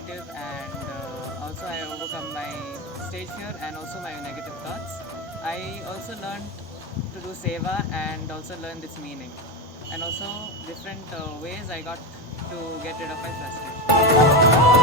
creative, and also I overcome my stage fear and also my negative thoughts. I also learned to do seva and also learn this meaning, and also different ways I got to get rid of my frustration.